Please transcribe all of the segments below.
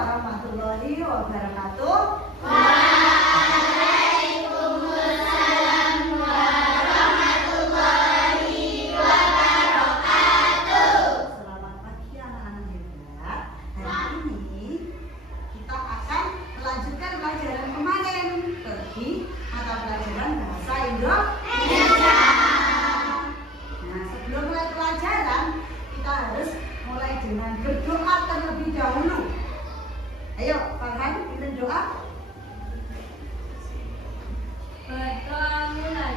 warahmatullahi wabarakatuh. Waalaikumsalam warahmatullahi wabarakatuh. Selamat pagi anak-anak hebat. Hari ini kita akan melanjutkan pelajaran kemarin di mata pelajaran bahasa Indonesia. Nah, sebelum mulai pelajaran kita harus mulai dengan berdoa terlebih dahulu. Ayo, Farhan, kita doa. Berdoa mulai.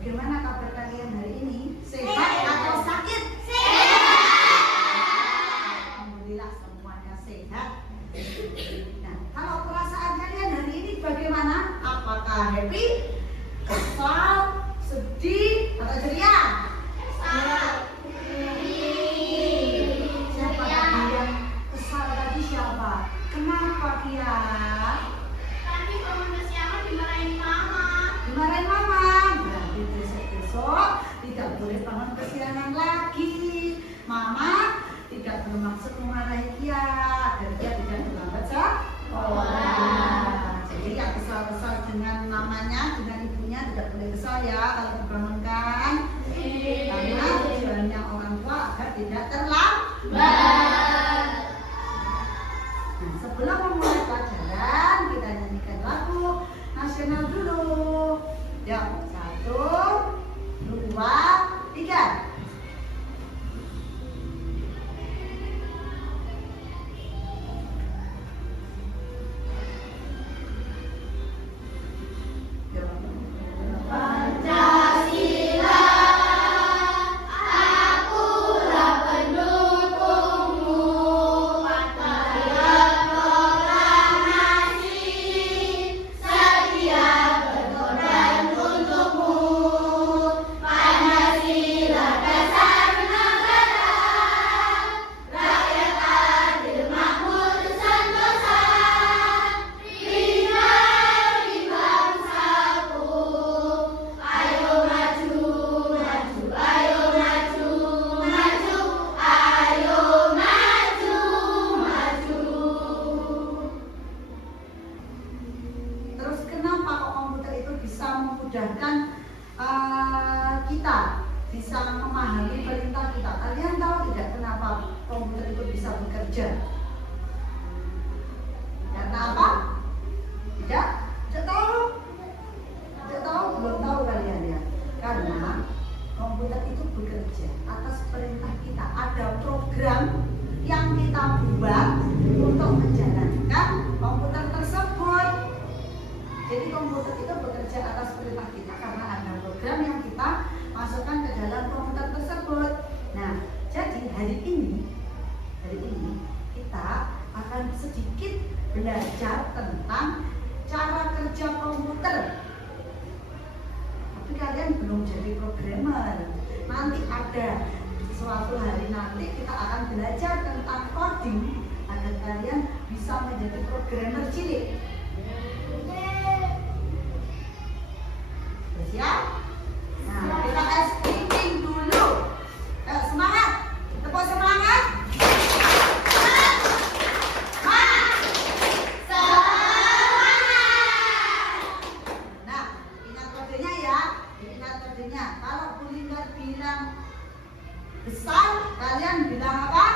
Bagaimana kabar kalian hari ini? Sehat atau sakit? Sehat. Alhamdulillah semuanya sehat. Nah, kalau perasaan kalian hari ini bagaimana? Apakah happy, kesal, sedih, atau ceria? Siapa tadi yang kesal tadi siapa? Kenapa dia? Tadi kamu kesiangan dimarahin mama. Dimarahin mama. Berarti besok tidak boleh bangun kesiangan lagi. Mama tidak bermaksud memarahi dia agar dia tidak terlambat sekolah. Jadi yang kesal-kesal dengan mamanya, dengan ibunya tidak boleh kesal ya kalau dibangunkan. Karena tujuannya orang tua agar tidak terlambat. Nah, sebelum memulai pelajaran kita nyanyikan lagu nasional dulu. Ya, 1, 2, 3. Pancasila, akulah pendukungmu. Patriot proklamasi, setia berkorban untukmu. Pancasila dasar negara, rakyat adil makmur sentosa. Pribadi bangsaku, ayo maju, maju, ayo maju, maju, ayo maju, maju. Terus kenapa kok komputer itu bisa memudahkan kita bisa memahami perintah kita? Kalian tahu tidak kenapa komputer itu bisa bekerja? Karena apa? Tidak? Tidak tahu? Tidak tahu? Belum tahu kalian ya? Karena komputer itu bekerja atas perintah kita. Ada program yang kita buat untuk menjalankan komputer tersebut. Jadi komputer itu bekerja atas perintah kita karena ada program yang kita masukkan ke dalam komputer tersebut. Nah, jadi hari ini kita akan sedikit belajar tentang cara kerja komputer. Tapi kalian belum jadi programmer. Nanti ada suatu hari nanti kita akan belajar tentang coding agar kalian bisa menjadi programmer cilik. Siap? Nah, kita speaking dulu. Semangat! Tepuk semangat! Nah, ingat kodenya ya. Ingat kodenya. Kalau Bu Linggar bilang besar, kalian bilang apa?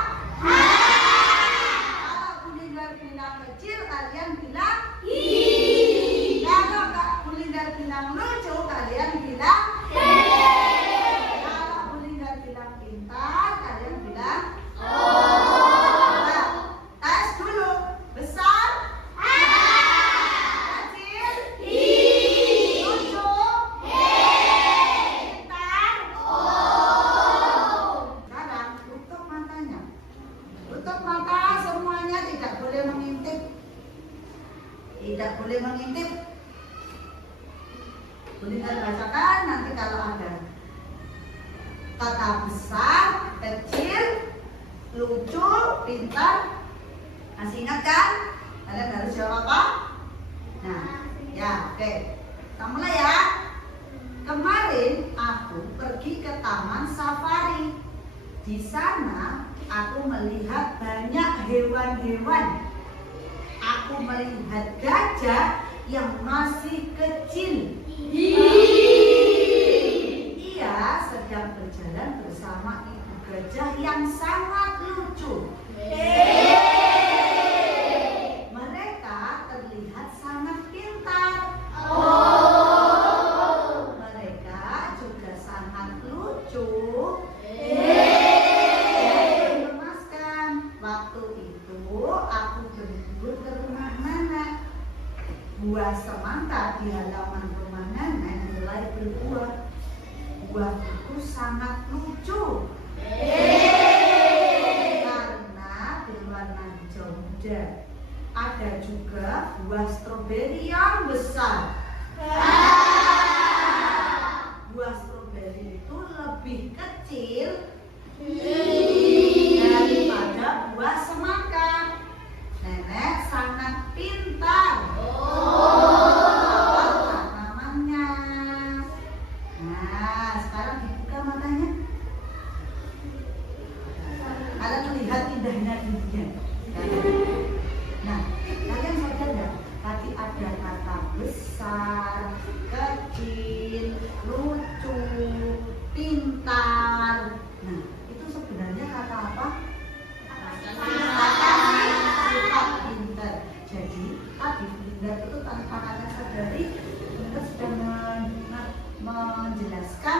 Kalau Bu Linggar bilang kecil, kalian bilang kalau Bu Linggar bilang lucu, kalian bilang Tutup mata semuanya, tidak boleh mengintip. Tidak boleh mengintip. Boleh kita bacakan nanti kalau ada kata besar, kecil, lucu, pintar. Masih ingat kan? Kalian harus jawab apa? Nah, ya, oke. Kita mulai ya. Kemarin aku pergi ke taman safari. Di sana aku melihat banyak hewan-hewan. Aku melihat gajah yang masih kecil. Ia sedang berjalan bersama ibu gajah yang sangat lucu. Mereka terlihat sangat pintar. Mereka juga sangat lucu. Waktu itu aku berlibur ke rumah nenek. Buah semangka di halaman rumah nenek mulai berbuah. Buah itu sangat lucu karena berwarna hijau muda. Ada juga buah stroberi yang besar. Buah stroberi itu lebih kecil daripada buah semangka. Nenek sangat pintar. Tanamannya. Nah, sekarang dibuka matanya. Kalian melihat indahnya dunia. Nah, kalian sadar nggak? Tadi ada kata besar, kecil, lucu, pintar. Nah, itu sebenarnya kata apa? Sifat pintar. Jadi tadi pintar itu tanpa kata sadari kita sudah menjelaskan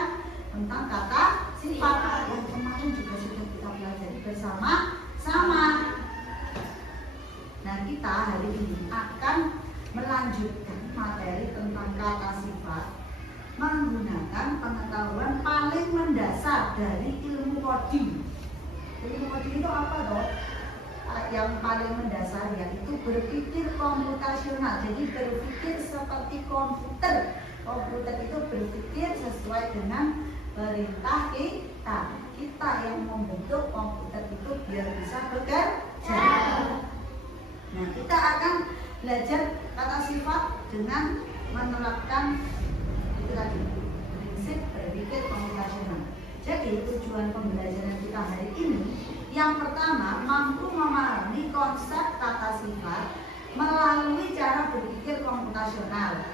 tentang kata sifat yang kemarin juga sudah kita pelajari bersama-sama. Nah, kita hari ini akan melanjutkan materi tentang kata sifat menggunakan pengetahuan paling mendasar dari ilmu coding. Ilmu coding itu apa dok? Yang paling mendasar yaitu berpikir komputasional. Jadi berpikir seperti komputer. Komputer itu berpikir sesuai dengan perintah kita. Kita yang membentuk komputer itu biar bisa bekerja. Nah, kita akan belajar kata sifat dengan menerapkan itu tadi, prinsip berpikir komputasional. Jadi tujuan pembelajaran kita hari ini yang pertama, mampu memahami konsep kata sifat melalui cara berpikir komputasional.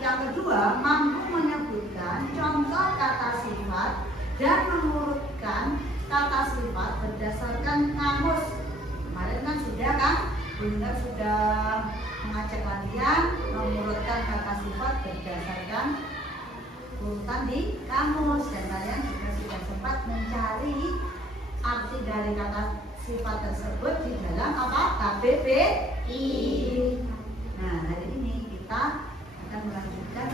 Yang kedua, mampu menyebutkan contoh kata sifat dan mengurutkan kata sifat berdasarkan kamus. Kemarin kan sudah kan? Bunda sudah mengajak kalian mengurutkan kata sifat berdasarkan urutan di kamus, dan kalian juga sudah sempat mencari arti dari kata sifat tersebut di dalam apa? KBBI. Nah, hari ini kita akan melanjutkan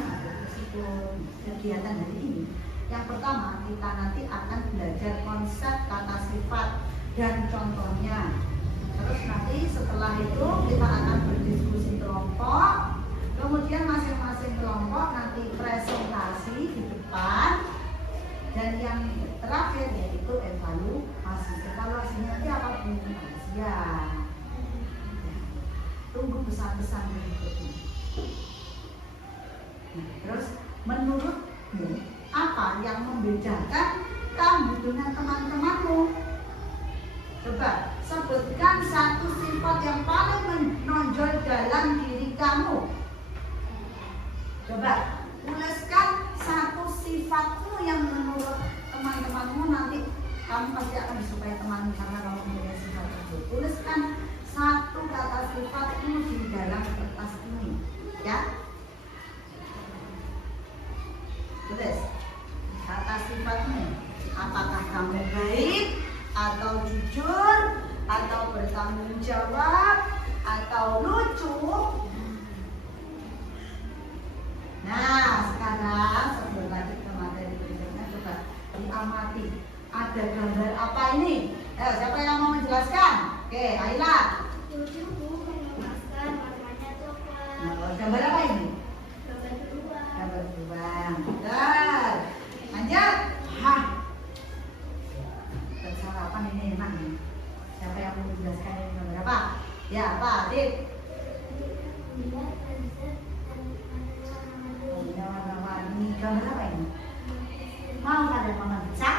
kegiatan hari ini. Yang pertama, kita nanti akan belajar konsep kata sifat dan contohnya. Terus nanti setelah itu kita akan berdiskusi kelompok. Kemudian masing-masing kelompok nanti presentasi di depan. Dan yang terakhir yaitu evaluasi. Evaluasinya nanti apa bunyi? Ya. Tunggu pesan-pesan berikutnya. Nah, terus menurutmu apa yang membedakan kamu dengan teman-temanmu? Coba sebutkan satu sifat yang paling menonjol dalam diri kamu. Coba tuliskan satu sifatmu yang menurut teman-temanmu, nanti kamu pasti akan disukai teman karena kamu punya sifat itu. Tuliskan satu kata sifatmu di dalam kertas ini, ya. Tulis kata sifatmu. Apakah kamu baik, atau jujur, atau bertanggung jawab, atau lucu? Nah, sekarang sebelum lanjut ke materi berikutnya, coba diamati. Ada gambar apa ini? Siapa yang mau menjelaskan? Oke, Ayla. Ibu mengemaskan warnanya coklat. Nah, gambar apa ini? Gambar beruang. Gambar beruang. Betul. Lanjut. Hah. Sarapan ini enak nih. Siapa yang mau menjelaskan ini gambar apa? Ya, Pak Adit. Punya warna-warni. Gambar apa ini? Mau kalian makan pizza?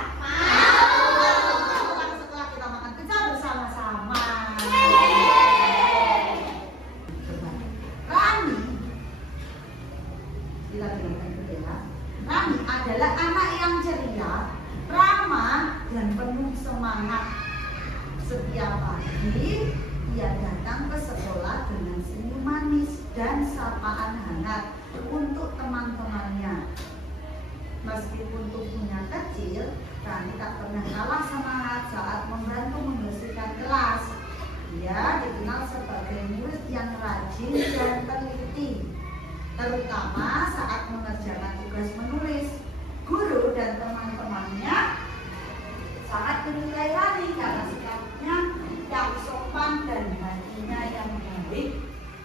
Setelah kita makan pizza bersama-sama. Rani, kita dengarkan dulu ya. Rani adalah anak yang ceria, ramah, dan penuh semangat. Setiap pagi ia datang ke sekolah dengan senyum manis dan sapaan hangat untuk teman-temannya. Meskipun tubuhnya kecil, Rani tak pernah kalah semangat saat membantu membersihkan kelas. Dia dikenal sebagai murid yang rajin dan teliti, terutama saat mengerjakan tugas menulis. Guru dan teman-temannya sangat menilai Rani karena sikapnya yang sopan dan hatinya yang baik.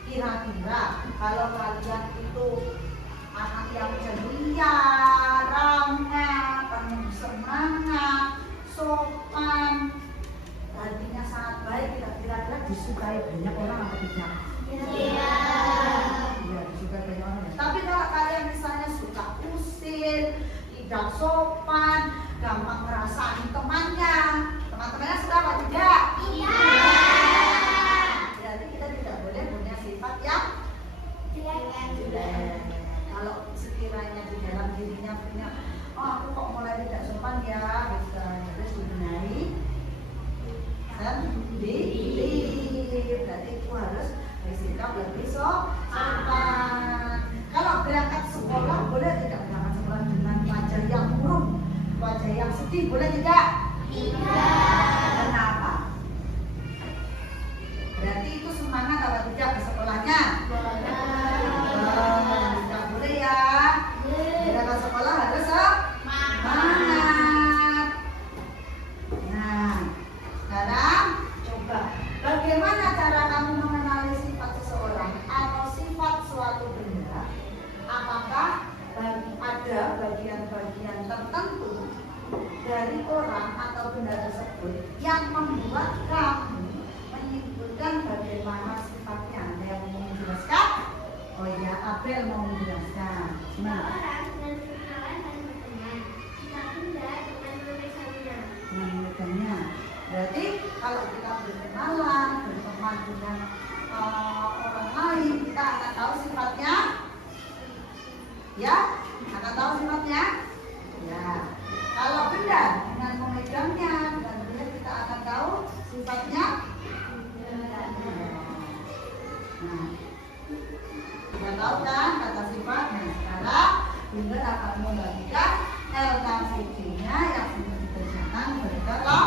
Kira-kira kalau kalian itu anak yang ceria, ramah, penuh semangat, sopan, hatinya sangat baik, kira-kira disukai banyak orang atau tidak? Iya, disukai banyak orang. Tapi kalau kalian misalnya suka usir, tidak sopan, gampang ngerasain temannya suka apa tidak? Iya. Jadi kita tidak boleh punya sifat yang jelek. Kalau sekiranya di dalam dirinya punya, oh aku kok mulai tidak sopan ya, bisa terus dibenahi sendiri. Berarti itu harus bersikap lebih sopan. Kalau berangkat sekolah boleh tidak berangkat sekolah dengan wajah yang murung, wajah yang sedih, boleh tidak? Tidak. Kenapa? Berarti itu semangat atau tidak ke sekolahnya? Tidak boleh ya. Tidak ke sekolah harus semangat. Nah, sekarang coba bagaimana cara kamu mengenali sifat seseorang atau sifat suatu benda? Apakah ada bagian-bagian tertentu dari orang atau benda tersebut yang membuat kamu menyimpulkan bagaimana sifatnya? Ada yang mau menjelaskan? Oh ya, Abel mau menjelaskan. Orang dengan kenalan dan berteman, kita benda dengan memegangnya. Memegangnya. Berarti kalau kita berkenalan, berteman dengan orang lain, kita akan tahu sifatnya. Ya, akan tahu sifatnya. Ya. Kalau benda dengan memegangnya, dan benda kita akan tahu sifatnya. Nah, kita tahu kan kata sifat. Nah, sekarang bunda akan membagikan LKCD-nya yang sudah dikerjakan berkelompok.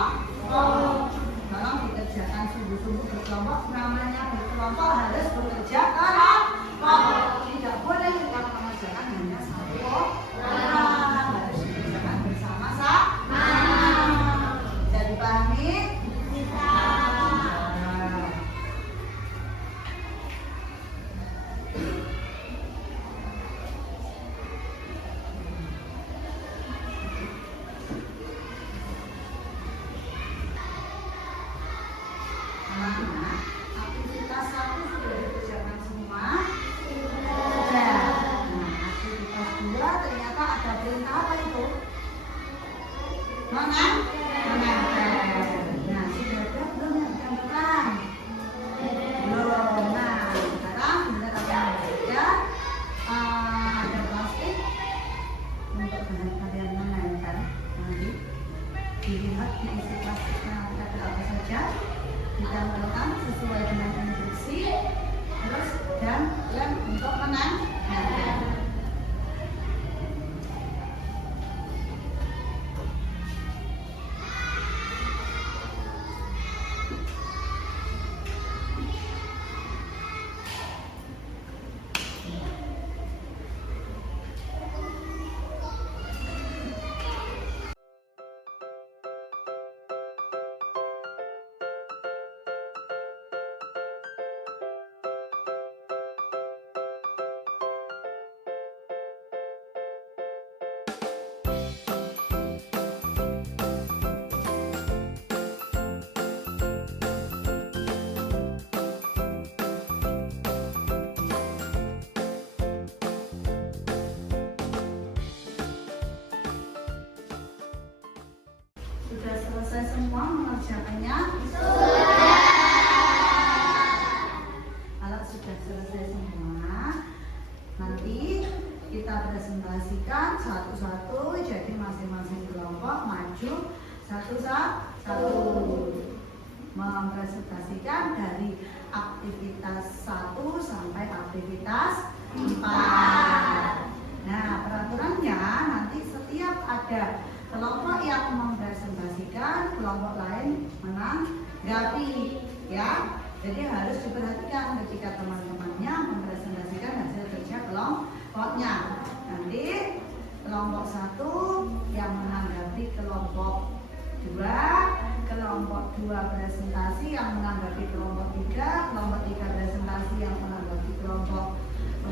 Tolong dikerjakan sungguh-sungguh berkelompok. Namanya berkelompok harus bekerja kelompok. Tidak boleh kita mengerjakan hanya satu orang. Harus dikerjakan bersama-sama. Bisa dipahami? Bisa. Anak-anak, aktivitas satu sudah dikerjakan semua? Sudah. Nah, aktivitas dua ternyata ada perintah apa itu? Mengajar. Nah, sudah ada belum yang gambaran? Belum. Nah, sekarang benar akan bekerja. Ada plastik untuk bahan kalian memainkan. Nanti dilihat diisi plastiknya ada apa saja. Kita melakukan sesuai dengan instruksi. selesai semua mengerjakannya? Kalau sudah selesai semua, nanti kita presentasikan satu-satu. Jadi masing-masing kelompok maju satu-satu mempresentasikan dari aktivitas 1 sampai aktivitas 4. Nah, peraturannya nanti setiap ada kelompok yang mempresentasikan, kelompok lain menanggapi, ya. Jadi harus diperhatikan ketika teman-temannya mempresentasikan hasil kerja kelompoknya. Nanti kelompok 1 yang menanggapi kelompok 2, kelompok 2 presentasi yang menanggapi kelompok 3, kelompok 3 presentasi yang menanggapi kelompok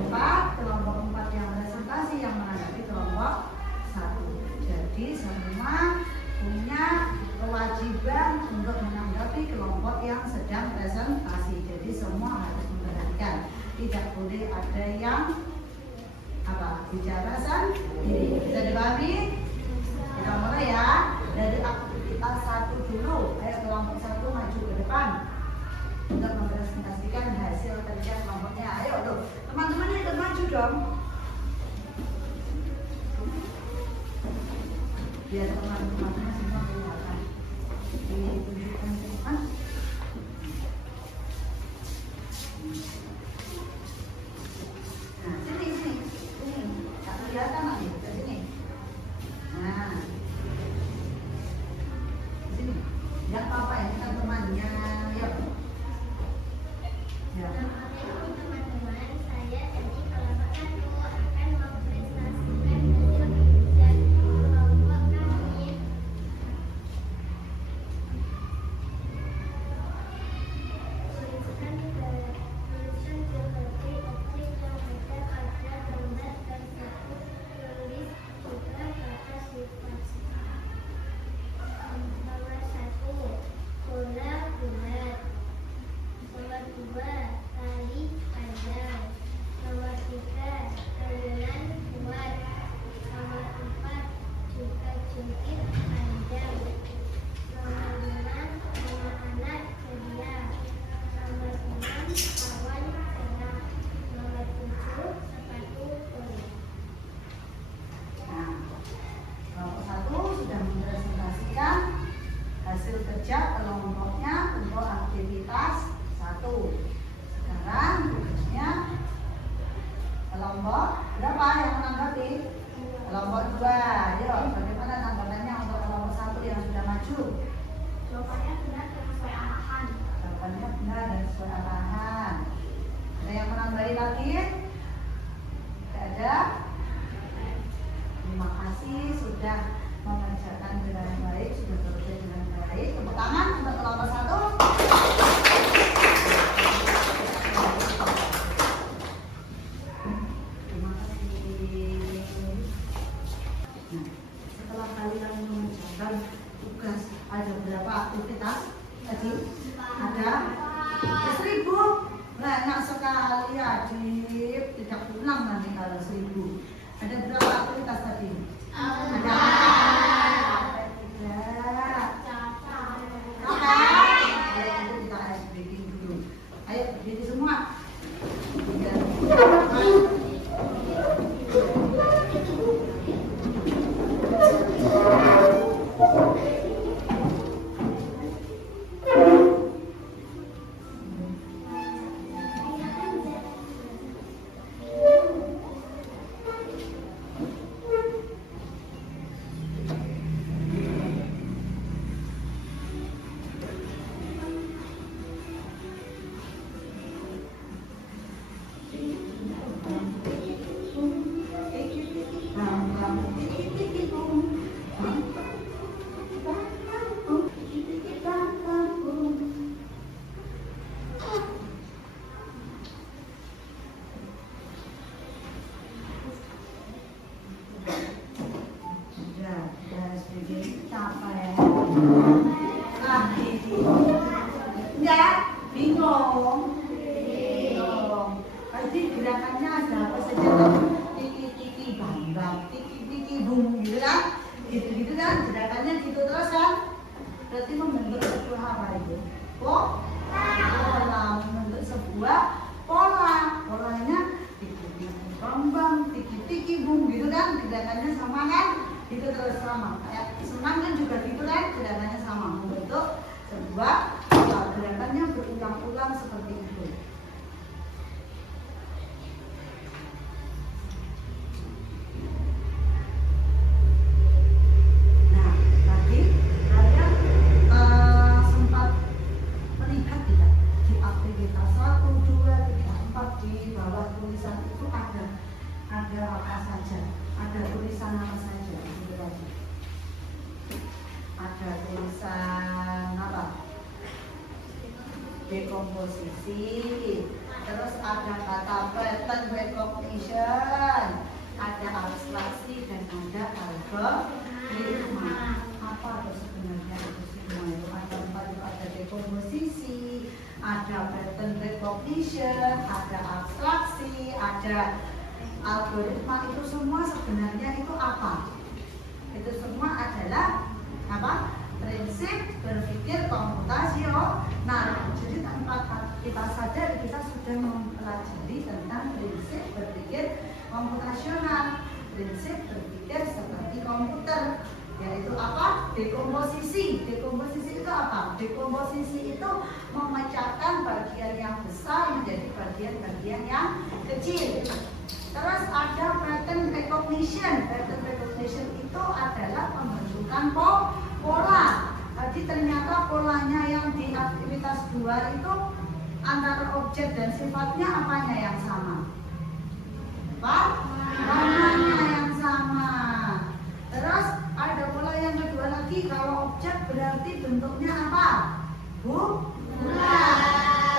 4, kelompok 4 yang presentasi yang menanggapi kelompok 1. Jadi semua punya kewajiban untuk menanggapi kelompok yang sedang presentasi. Jadi semua harus memperhatikan, tidak boleh ada yang bicara sendiri. Bisa dipahami? Kita mulai ya dari aktivitas 1 dulu. Ayo kelompok 1 maju ke depan untuk mempresentasikan hasil kerja kelompoknya. Ayo tuh, teman-teman ikut maju dong. Biar teman-teman semua kelihatan. Ini tunjukkan ke depan. Nah, sini. Tak kelihatan lagi ke sini. Nah, di sini. Enggak apa-apa ya, kita temannya. Yuk. Ya. Assalamualaikum teman-teman, saya dari kelompok 1 akan mempresentasikan hasil kerja kelompok kami. Tuliskan berbagai objek yang ada pada gambar tersebut. Tulis juga kata sifat. Nomor 1, bola bulat. Nomor 2, tali panjang. Nomor 3, ayunan kuat. Nomor 4, juga jungkir panjang. Nomor 5, anak-anak ceria. Nomor 6, awan cerah. Nomor 7, sepatu kulit. Nah, kelompok 1 sudah mempresentasikan hasil kerja kelompoknya untuk aktivitas 1. Sekarang tugasnya kelompok berapa yang menanggapi? Kelompok 2. Ayo, bagaimana tanggapannya untuk kelompok 1 yang sudah maju? Jawabannya benar dan sesuai arahan. Jawabannya benar dan sesuai arahan. Ada yang menambahi lagi? Tidak ada? Terima kasih sudah mengerjakan dengan baik, sudah bekerja dengan baik. Tepuk tangan untuk kelompok 1. Terima kasih. Nah, setelah kalian mengerjakan tugas, ada berapa aktivitas tadi? Ada 1000. Banyak sekali Adib, tidak pulang nanti kalau 1000. Ada berapa aktivitas tadi? Ada 3. Ayo kita ice breaking dulu. Ayo berdiri semua. Enggak, bingung. Pasti gerakannya ada apa saja tuh? Tiki-tiki bang, tiki-tiki bung gitu kan? Gitu-gitu kan, gerakannya gitu terus kan? berarti membentuk sebuah apa itu? Pola, membentuk sebuah pola. Polanya tiki-tiki bambang, tiki-tiki bung gitu kan, gerakannya sama kan? Itu terus sama. Kayak senang kan juga gitu kan, gerakannya sama, membentuk sebuah pola. Gerakannya berulang-ulang seperti itu. Nah, tadi kalian sempat melihat tidak di aktivitas 1, 2, 3, 4 di bawah tulisan itu ada apa saja? Ada tulisan apa saja? Gitu tadi. Ada tulisan apa? Dekomposisi. Terus ada kata pattern recognition, ada abstraksi dan ada algoritma. Apa itu sebenarnya itu semua itu? Ada 4 itu, ada dekomposisi, ada pattern recognition, ada abstraksi, ada algoritma. Itu semua sebenarnya itu apa? Itu semua adalah apa? Prinsip berpikir komputasional. Jadi tanpa kita sadari kita sudah mempelajari tentang prinsip berpikir komputasional, prinsip berpikir seperti komputer, yaitu apa? Dekomposisi. Dekomposisi itu apa? Dekomposisi itu memecahkan bagian yang besar menjadi bagian-bagian yang kecil. Terus ada pattern recognition. Pattern recognition itu adalah pembentukan pola. Jadi ternyata polanya yang di aktivitas 2 itu antara objek dan sifatnya apanya yang sama? Warnanya yang sama. Terus ada pola yang kedua lagi, kalau objek berarti bentuknya apa? Bulat.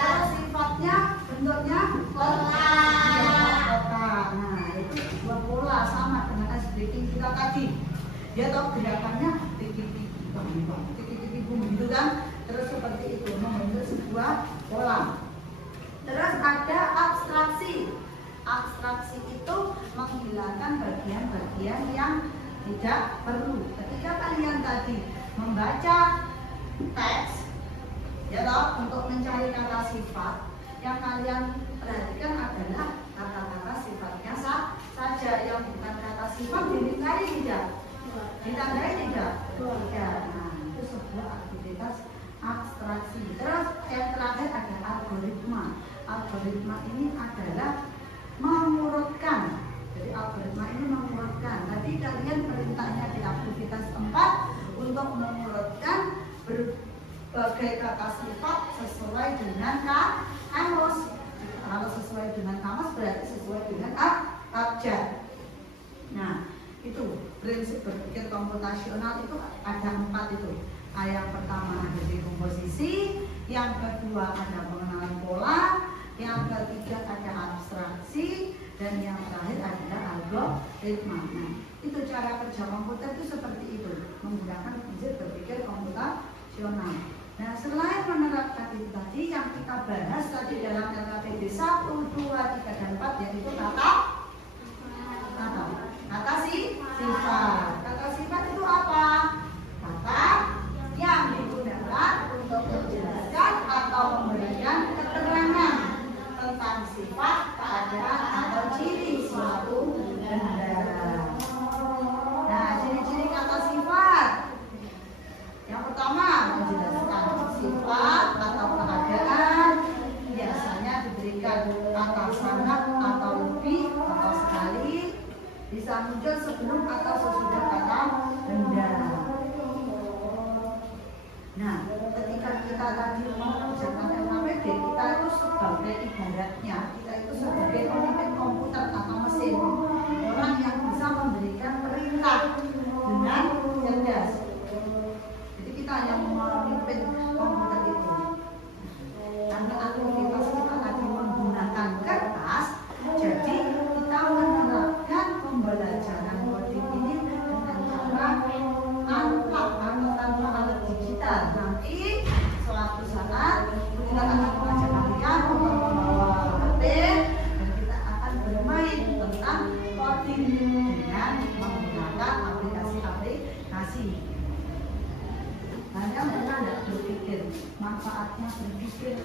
Terus sifatnya bentuknya kotak. Nah, itu dua pola sama dengan SBT kita tadi. Dia tahu gerakannya tiki-tiki bung gitu kan. Terus seperti itu membentuk sebuah pola. Terus ada abstraksi. Abstraksi itu menghilangkan bagian-bagian yang tidak perlu. Ketika kalian tadi membaca teks, ya toh, untuk mencari kata sifat, yang kalian perhatikan adalah kata-kata sifatnya saja, yang bukan kata sifat ditandai tidak? Ditandai tidak? Tidak. Nah, itu sebuah aktivitas abstraksi. Terus yang terakhir ada algoritma. Algoritma ini adalah mengurutkan. Jadi algoritma ini mengurutkan. Tadi kalian perintahnya di aktivitas 4 untuk mengurutkan berbagai kata sifat sesuai dengan kamus. Kalau sesuai dengan kamus berarti sesuai dengan abjad. Nah, itu prinsip berpikir komputasional itu ada 4 itu. Yang pertama ada dekomposisi, yang kedua ada pengenalan pola, yang ketiga ada abstraksi, dan yang terakhir adalah algoritma. Nah, itu cara kerja komputer itu seperti itu, menggunakan prinsip berpikir komputasional. Nah, selain menerapkan itu tadi yang kita bahas tadi dalam LKPD 1, 2, 3, dan 4, yaitu kata sifat. Kata sifat itu apa? Kata yang digunakan untuk menjelaskan atau memberikan keterangan tentang sifat, keadaan, atau ciri suatu benda. Nah, ciri-ciri kata sifat. Yang pertama, menjelaskan sifat atau keadaan biasanya diberikan kata sangat atau lebih atau sekali, bisa muncul sebelum atau sesudah kata benda. Nah, ketika kita tadi mengerjakan LKPD, kita itu sebagai ibaratnya, kita itu sebagai pemimpin komputer atau mesin, orang yang bisa memberikan perintah dengan cerdas. Jadi kita yang memimpin komputer itu. Karena aktivitas kita tadi menggunakan kertas, jadi kita menerapkan pembelajaran coding ini dengan cara analog atau tanpa alat digital. Nanti suatu saat kita akan mengajak kalian untuk membawa HP dan kita manfaatnya berpikir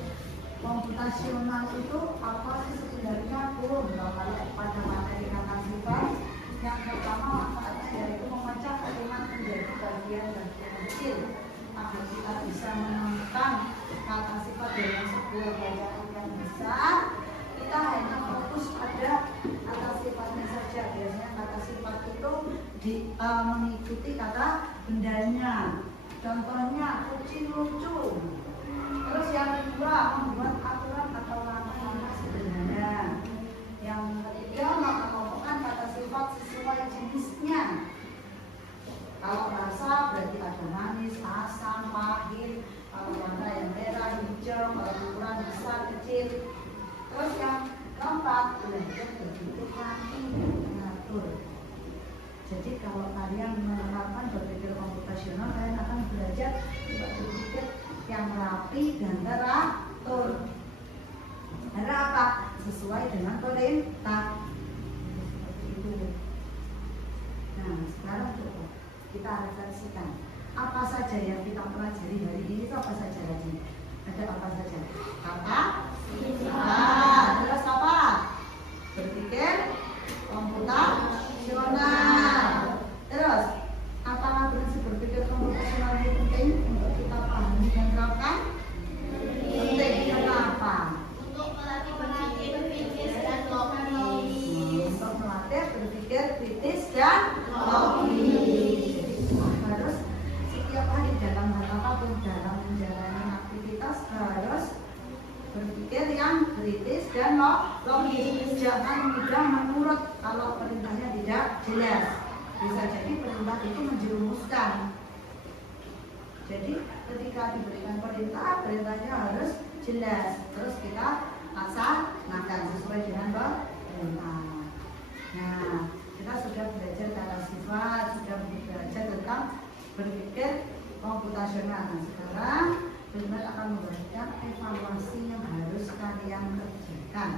komputasional itu apa sih sebenarnya Bu? Kalau pada materi kata sifat, yang pertama manfaatnya yaitu memecah kalimat menjadi bagian-bagian kecil agar kita bisa menemukan kata sifat dalam sebuah bacaan yang besar. Kita hanya fokus pada kata sifatnya saja. Biasanya kata sifat itu mengikuti kata bendanya. Contohnya kucing lucu. Terus yang kedua membuat aturan atau langkah sederhana. Yang ketiga mengelompokkan kata sifat sesuai jenisnya. Kalau rasa berarti ada manis, asam, pahit. Kalau warna yang merah, hijau, kalau ukuran besar, kecil. Terus yang keempat belajar berbentuk rapi dan mengatur. Jadi kalau kalian menerapkan berpikir komputasional, kalian akan belajar berpikir yang rapi dan teratur. Karena apa? Sesuai dengan perintah. Seperti itu. Nah, sekarang coba kita refleksikan. Apa saja yang kita pelajari hari ini itu apa saja lagi? Ada apa saja? Kata sifat. Terus apa? Berpikir komputasional. Terus, apakah prinsip berpikir komputasional ini penting untuk kita pahami dan terapkan? Penting. Kenapa? Untuk melatih berpikir dan logis. Untuk melatih berpikir kritis dan logis. Harus setiap hari dalam hal apapun, dalam menjalani aktivitas harus berpikir yang kritis dan logis. Jangan mudah menurut kalau perintahnya tidak jelas. Bisa jadi perintah itu menjerumuskan. Jadi ketika diberikan perintah, perintahnya harus jelas. Terus kita laksanakan sesuai dengan perintah. Nah, kita sudah belajar kata sifat, sudah belajar tentang berpikir komputasional. Nah, sekarang Bunda akan memberikan evaluasi yang harus kalian kerjakan.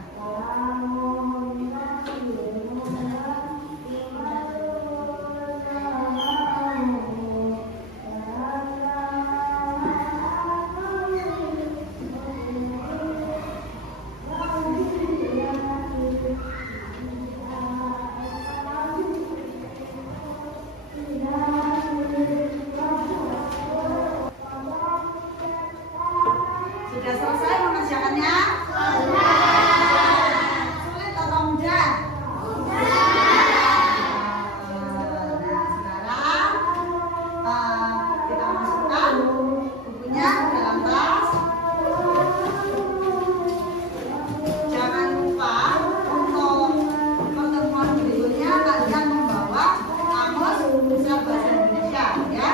Sudah selesai mengerjakannya? Sulit atau mudah? Nah, sekarang kita masukkan bukunya ke dalam tas. Jangan lupa untuk pertemuan berikutnya kalian membawa kamus besar bahasa Indonesia, ya,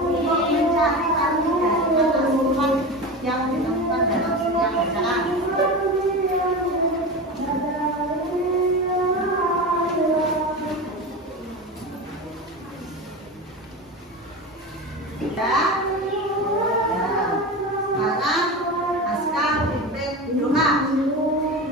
untuk mencari arti dari kata sifat yang ditemukan dalam setiap bacaan. Ya. Nah, sekarang Aska pimpin doa. Bismillahirrahmanirrahim.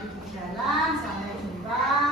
hati-hati di jalan. Sampai jumpa.